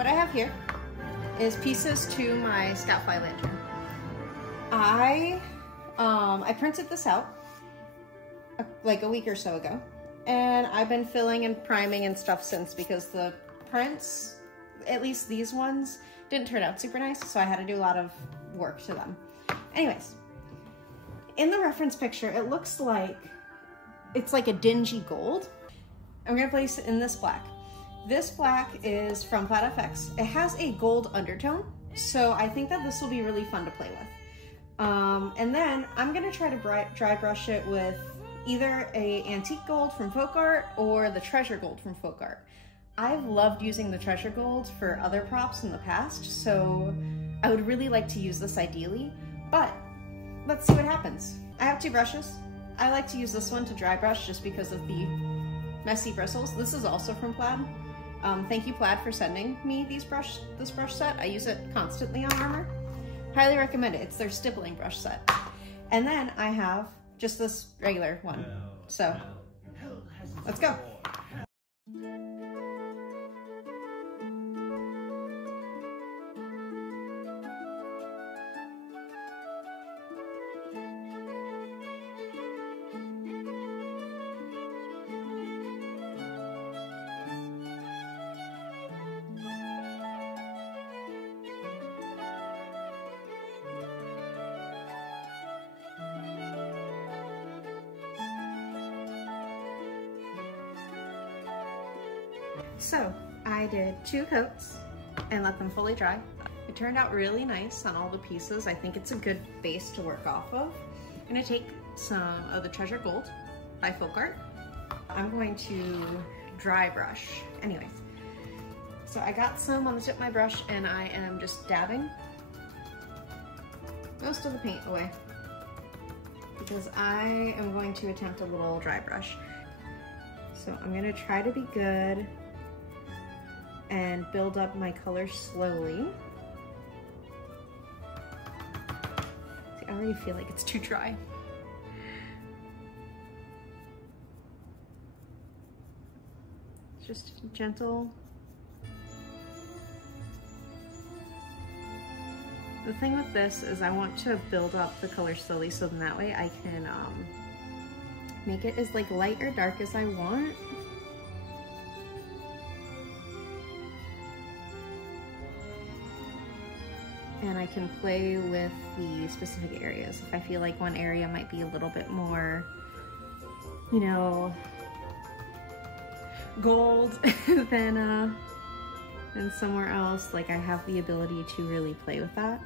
what I have here is pieces to my Scoutfly lantern. I printed this out like a week or so ago, and I've been filling and priming and stuff since, because the prints, at least these ones, didn't turn out super nice, so I had to do a lot of work to them. Anyways, in the reference picture, it looks like it's like a dingy gold. I'm gonna place it in this black. This black is from FX. It has a gold undertone, so I think that this will be really fun to play with. And then I'm gonna try to dry brush it with either a antique gold from Folk Art or the treasure gold from Folk Art. I've loved using the treasure gold for other props in the past, so I would really like to use this ideally, but let's see what happens. I have 2 brushes. I like to use this one to dry brush just because of the messy bristles. This is also from Plaid. Thank you, Plaid, for sending me this brush set. I use it constantly on armor. Highly recommend it. It's their stippling brush set. And then I have just this regular one. So let's go. So I did 2 coats and let them fully dry. It turned out really nice on all the pieces. I think it's a good base to work off of. I'm gonna take some of the Treasure Gold by Folk Art. I'm going to dry brush. Anyways, so I got some on the tip of my brush and I am just dabbing most of the paint away because I am going to attempt a little dry brush. So I'm gonna try to be good and build up my color slowly. See, I already feel like it's too dry. Just gentle. The thing with this is I want to build up the color slowly so then that way I can make it as like light or dark as I want. And I can play with the specific areas. If I feel like one area might be a little bit more, you know, gold than somewhere else, like I have the ability to really play with that.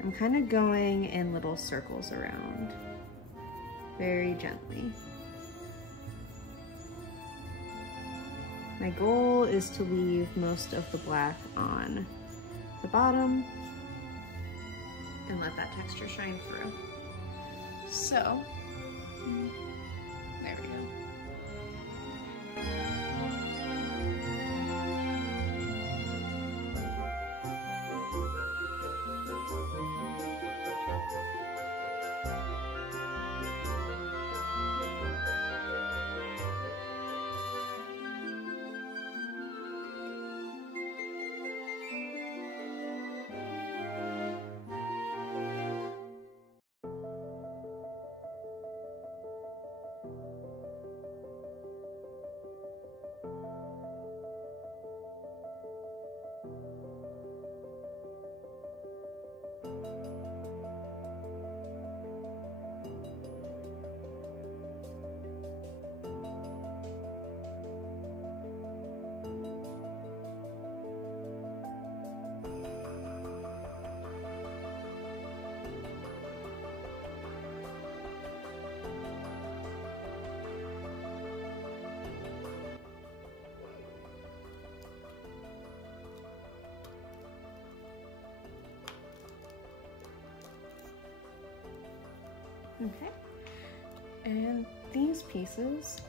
I'm kind of going in little circles around, very gently. My goal is to leave most of the black on the bottom and let that texture shine through. So, there we go. Okay, and these pieces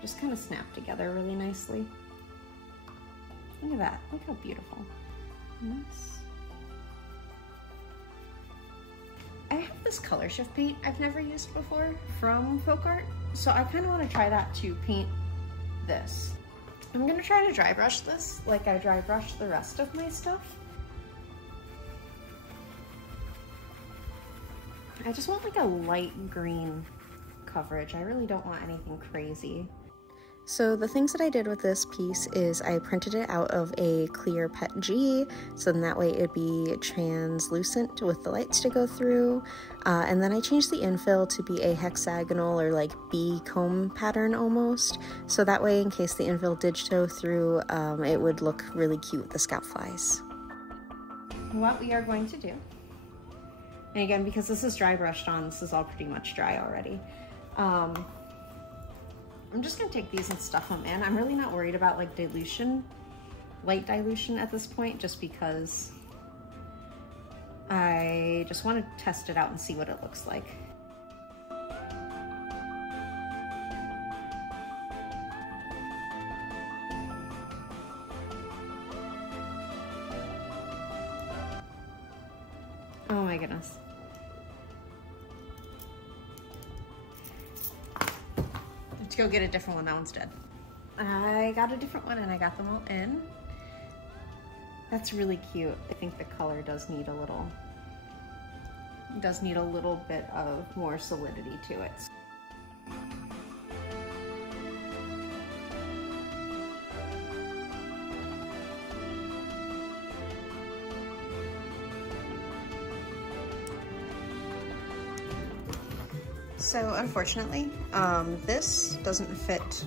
just kind of snap together really nicely. Look at that, look how beautiful. Nice. I have this color shift paint I've never used before from Folk Art, so I kind of want to try that to paint this. I'm gonna try to dry brush this like I dry brush the rest of my stuff. I just want like a light green coverage. I really don't want anything crazy. So the things that I did with this piece is I printed it out of a clear PETG, so then that way it'd be translucent with the lights to go through. And then I changed the infill to be a hexagonal or like bee comb pattern almost. So that way, in case the infill did show through, it would look really cute with the scout flies. What we are going to do, and again, because this is dry brushed on, this is all pretty much dry already. I'm just gonna take these and stuff them in. I'm really not worried about like dilution, light dilution at this point, just because I just want to test it out and see what it looks like. Oh my goodness. Go get a different one. That one's dead. I got a different one and I got them all in. That's really cute. I think the color does need a little bit of more solidity to it. So unfortunately, this doesn't fit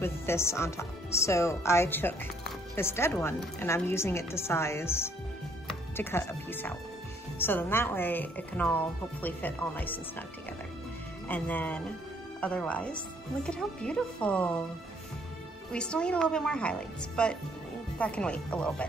with this on top. So I took this dead one and I'm using it to size to cut a piece out. So then that way it can all hopefully fit all nice and snug together. And then otherwise, look at how beautiful. We still need a little bit more highlights, but that can wait a little bit.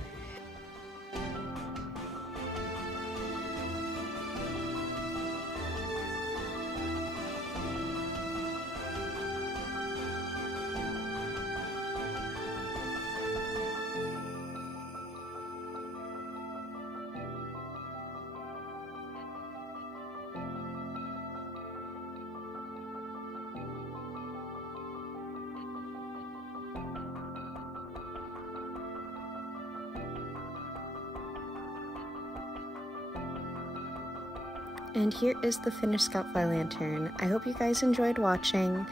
And here is the finished Scoutfly lantern. I hope you guys enjoyed watching.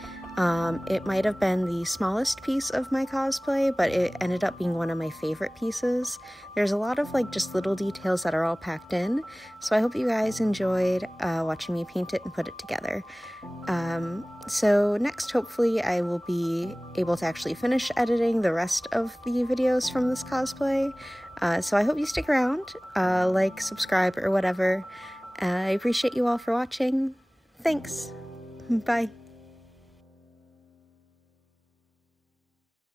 It might have been the smallest piece of my cosplay, but it ended up being one of my favorite pieces. There's a lot of like just little details that are all packed in, so I hope you guys enjoyed watching me paint it and put it together. So next, hopefully, I will be able to actually finish editing the rest of the videos from this cosplay. So I hope you stick around, like, subscribe, or whatever. I appreciate you all for watching. Thanks. Bye.